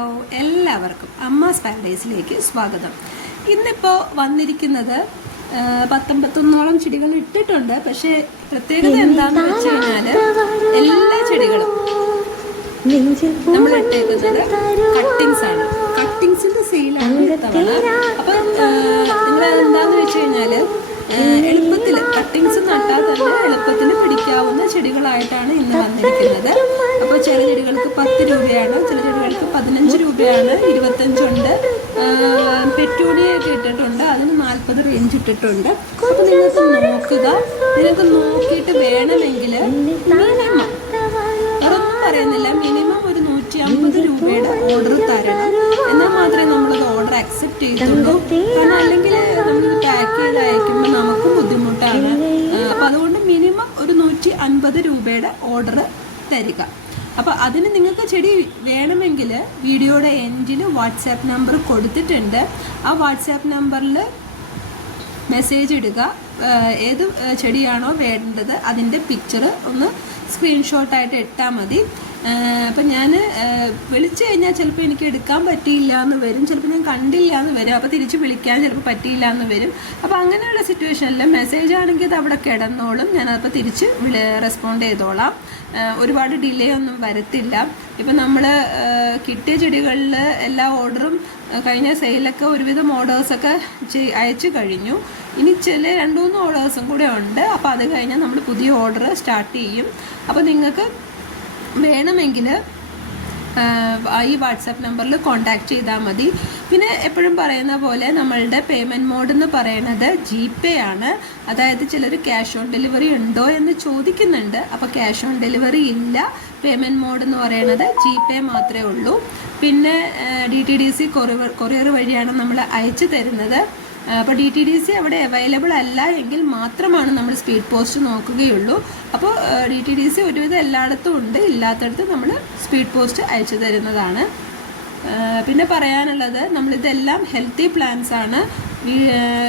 Hello, എല്ലാവർക്കും അമ്മാസ് പാരഡൈസിലേക്ക് സ്വാഗതം. ഇന്നിപ്പോൾ വന്നിരിക്കുന്നത് 19 ചെടികൾ ഇട്ടിട്ടുണ്ട്. പക്ഷേ പ്രത്യേകത എന്താണെന്ന് വെച്ച് കഴിഞ്ഞാൽ എല്ലാ ചെടികളും നമ്മൾ ഇട്ടേക്കുന്നത് കട്ടിങ്സ് ആണ്. കട്ടിങ്സിന്റെ സെയിലാണ് ഇത്തവണ. അപ്പം നിങ്ങൾ എന്താന്ന് വെച്ച് കഴിഞ്ഞാൽ എളുപ്പത്തിൽ കട്ടിങ്സ് നട്ടാൽ തന്നെ എളുപ്പത്തിൽ പിടിക്കാവുന്ന ചെടികളായിട്ടാണ് ഇന്ന് വന്നിരിക്കുന്നത്. അപ്പോൾ ചില ചെടികൾക്ക് 10 രൂപയാണ്, ചില ചെടികൾക്ക് 15 രൂപയാണ്, 25 ഉണ്ട്. പെറ്റൂണിയൊക്കെ ഇട്ടിട്ടുണ്ട്, അതിന് 40 റേഞ്ച് ഇട്ടിട്ടുണ്ട്. അപ്പോൾ നിങ്ങൾക്ക് നോക്കിയിട്ട് വേണമെങ്കിൽ മിനിമം വേറൊന്നും പറയുന്നില്ല, മിനിമം ഒരു 150 രൂപയുടെ ഓർഡർ തരണം. എന്നാൽ മാത്രമേ നമ്മളത് ഓർഡർ അക്സെപ്റ്റ് ചെയ്തുള്ളൂ. കാരണം അല്ലെങ്കിൽ നമ്മളിത് പാക്ക് ചെയ്ത് അയക്കുമ്പോൾ നമുക്കും ബുദ്ധിമുട്ടാണ്. അപ്പം അതുകൊണ്ട് മിനിമം ഒരു 150 രൂപയുടെ ഓർഡർ തരിക. അപ്പോൾ അതിന് നിങ്ങൾക്ക് ചെടി വേണമെങ്കിൽ വീഡിയോയുടെ എൻഡിൽ വാട്സാപ്പ് നമ്പർ കൊടുത്തിട്ടുണ്ട്. ആ വാട്സാപ്പ് നമ്പറിൽ മെസ്സേജ് ഇടുക. ഏത് ചെടിയാണോ വേണ്ടത് അതിൻ്റെ പിക്ചർ ഒന്ന് സ്ക്രീൻഷോട്ടായിട്ട് ഇട്ടാൽ മതി. അപ്പം ഞാൻ വിളിച്ചു കഴിഞ്ഞാൽ ചിലപ്പോൾ എനിക്ക് എടുക്കാൻ പറ്റിയില്ല എന്ന് വരും, ചിലപ്പോൾ ഞാൻ കണ്ടില്ല എന്ന് വരും, അപ്പോൾ തിരിച്ച് വിളിക്കാൻ ചിലപ്പോൾ പറ്റിയില്ല എന്ന് വരും. അപ്പോൾ അങ്ങനെയുള്ള സിറ്റുവേഷനിൽ മെസ്സേജ് ആണെങ്കിൽ അത് അവിടെ കിടന്നോളും, ഞാനപ്പോൾ തിരിച്ച് റെസ്പോണ്ട് ചെയ്തോളാം. ഒരുപാട് ഡിലേ ഒന്നും വരത്തില്ല. ഇപ്പം നമ്മൾ കിട്ടിയ ചെടികളിൽ എല്ലാ ഓർഡറും കഴിഞ്ഞ സെയിലൊക്കെ ഒരുവിധം ഓർഡേഴ്സൊക്കെ അയച്ചു കഴിഞ്ഞു. ഇനി ചില 2-3 ഓർഡേഴ്സും കൂടെ ഉണ്ട്. അപ്പോൾ അത് കഴിഞ്ഞാൽ നമ്മൾ പുതിയ ഓർഡർ സ്റ്റാർട്ട് ചെയ്യും. അപ്പോൾ നിങ്ങൾക്ക് വേണമെങ്കിൽ ഈ വാട്സാപ്പ് നമ്പറിൽ കോൺടാക്റ്റ് ചെയ്താൽ മതി. പിന്നെ എപ്പോഴും പറയുന്ന പോലെ നമ്മളുടെ പേയ്മെൻറ്റ് മോഡ് എന്ന് പറയുന്നത് GPay ആണ്. അതായത് ചിലർ ക്യാഷ് ഓൺ ഡെലിവറി ഉണ്ടോ എന്ന് ചോദിക്കുന്നുണ്ട്. അപ്പോൾ ക്യാഷ് ഓൺ ഡെലിവറി ഇല്ല. പേയ്മെൻറ്റ് മോഡ് എന്ന് പറയുന്നത് GPay മാത്രമേ ഉള്ളൂ. പിന്നെ DTDC കൊറിയർ വഴിയാണ് നമ്മൾ അയച്ചു തരുന്നത്. അപ്പോൾ DTDC അവിടെ അവൈലബിൾ അല്ല എങ്കിൽ മാത്രമാണ് നമ്മൾ സ്പീഡ് പോസ്റ്റ് നോക്കുകയുള്ളൂ. അപ്പോൾ DTDC ഒരുവിധം എല്ലായിടത്തും ഉണ്ട്, ഇല്ലാത്തടത്ത് നമ്മൾ സ്പീഡ് പോസ്റ്റ് അയച്ചു തരുന്നതാണ്. പിന്നെ പറയാനുള്ളത്, നമ്മളിതെല്ലാം ഹെൽത്തി പ്ലാന്റ്സ് ആണ്,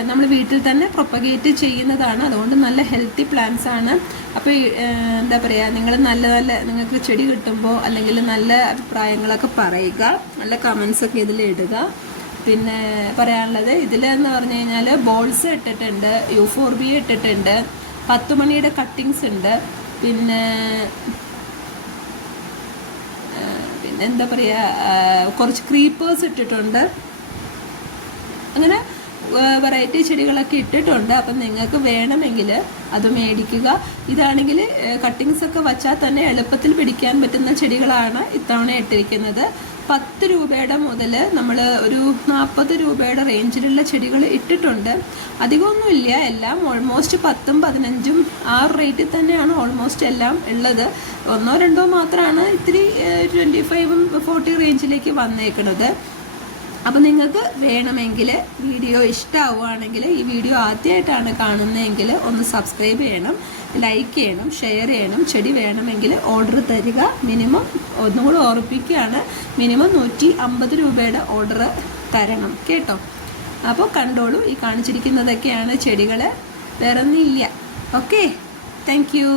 നമ്മൾ വീട്ടിൽ തന്നെ പ്രൊപ്പഗേറ്റ് ചെയ്യുന്നതാണ്. അതുകൊണ്ട് നല്ല ഹെൽത്തി പ്ലാന്റ്സ് ആണ്. അപ്പോൾ എന്താ പറയുക, നിങ്ങൾക്ക് ചെടി കിട്ടുമ്പോൾ അല്ലെങ്കിൽ നല്ല അഭിപ്രായങ്ങളൊക്കെ പറയുക, നല്ല കമൻസൊക്കെ ഇതിൽ ഇടുക. പിന്നെ പറയാനുള്ളത്, ഇതിലെന്ന് പറഞ്ഞു കഴിഞ്ഞാൽ ബോൾസ് ഇട്ടിട്ടുണ്ട്, യൂഫോർബിയ ഇട്ടിട്ടുണ്ട്, 10 മണിയുടെ കട്ടിങ്സ് ഉണ്ട്, പിന്നെ എന്താ പറയുക, കുറച്ച് ക്രീപ്പേഴ്സ് ഇട്ടിട്ടുണ്ട്. അങ്ങനെ വെറൈറ്റി ചെടികളൊക്കെ ഇട്ടിട്ടുണ്ട്. അപ്പം നിങ്ങൾക്ക് വേണമെങ്കിൽ അത് മേടിക്കുക. ഇതാണെങ്കിൽ കട്ടിങ്സ് ഒക്കെ വച്ചാൽ തന്നെ എളുപ്പത്തിൽ പിടിക്കാൻ പറ്റുന്ന ചെടികളാണ് ഇത്തവണ ഇട്ടിരിക്കുന്നത്. 10 രൂപയുടെ മുതൽ നമ്മൾ ഒരു 40 രൂപയുടെ റേഞ്ചിലുള്ള ചെടികൾ ഇട്ടിട്ടുണ്ട്. അധികമൊന്നുമില്ല, എല്ലാം ഓൾമോസ്റ്റ് 10ഉം 15ഉം ആ റേറ്റിൽ തന്നെയാണ് ഓൾമോസ്റ്റ് എല്ലാം ഉള്ളത്. 1-2 മാത്രമാണ് ഇത്തിരി 25ഉം 40 റേഞ്ചിലേക്ക് വന്നേക്കുന്നത്. അപ്പം നിങ്ങൾക്ക് വേണമെങ്കിൽ വീഡിയോ ഇഷ്ടമാവുകയാണെങ്കിൽ, ഈ വീഡിയോ ആദ്യമായിട്ടാണ് കാണുന്നതെങ്കിൽ ഒന്ന് സബ്സ്ക്രൈബ് ചെയ്യണം, ലൈക്ക് ചെയ്യണം, ഷെയർ ചെയ്യണം. ചെടി വേണമെങ്കിൽ ഓർഡർ തരിക. മിനിമം ഒന്നും കൂടെ ഓർപ്പിക്കുകയാണ്, മിനിമം 150 രൂപയുടെ ഓർഡർ തരണം കേട്ടോ. അപ്പോൾ കണ്ടോളൂ, ഈ കാണിച്ചിരിക്കുന്നതൊക്കെയാണ് ചെടികൾ, വേറെ ഒന്നും ഇല്ല. Okay, thank you.